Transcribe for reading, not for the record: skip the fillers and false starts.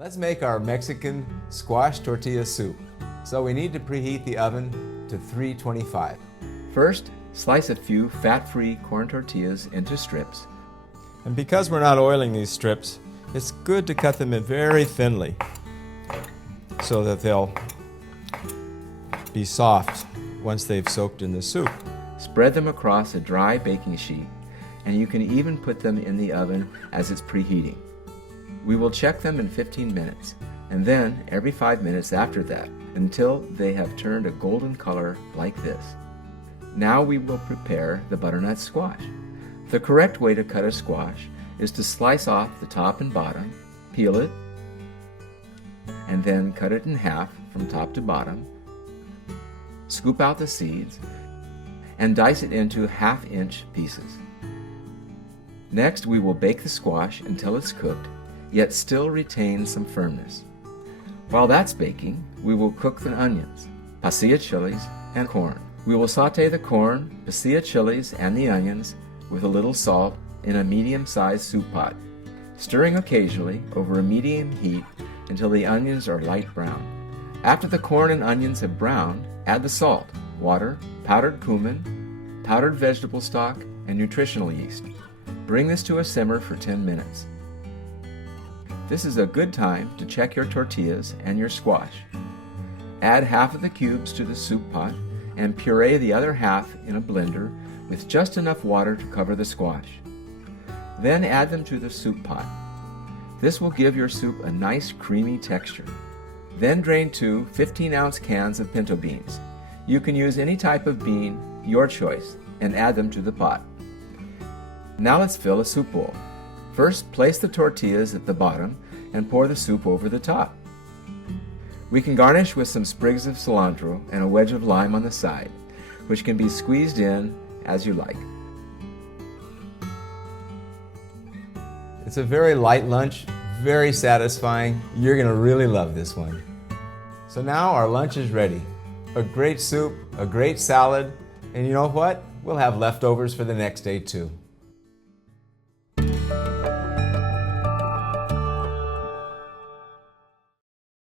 Let's make our Mexican squash tortilla soup. So we need to preheat the oven to 325. First, slice a few fat-free corn tortillas into strips. And because we're not oiling these strips, it's good to cut them in very thinly so that they'll be soft once they've soaked in the soup. Spread them across a dry baking sheet, and you can even put them in the oven as it's preheating. We will check them in 15 minutes, and then every 5 minutes after that, until they have turned a golden color like this. Now we will prepare the butternut squash. The correct way to cut a squash is to slice off the top and bottom, peel it, and then cut it in half from top to bottom, scoop out the seeds, and dice it into half-inch pieces. Next, we will bake the squash until it's cooked, yet still retains some firmness. While that's baking, we will cook the onions, pasilla chilies, and corn. We will saute the corn, pasilla chilies, and the onions with a little salt in a medium-sized soup pot, stirring occasionally over a medium heat until the onions are light brown. After the corn and onions have browned, add the salt, water, powdered cumin, powdered vegetable stock, and nutritional yeast. Bring this to a simmer for 10 minutes. This is a good time to check your tortillas and your squash. Add half of the cubes to the soup pot and puree the other half in a blender with just enough water to cover the squash. Then add them to the soup pot. This will give your soup a nice creamy texture. Then drain 2 15-ounce cans of pinto beans. You can use any type of bean, your choice, and add them to the pot. Now let's fill a soup bowl. First, place the tortillas at the bottom and pour the soup over the top. We can garnish with some sprigs of cilantro and a wedge of lime on the side, which can be squeezed in as you like. It's a very light lunch, very satisfying. You're going to really love this one. So now our lunch is ready. A great soup, a great salad, and you know what? We'll have leftovers for the next day too.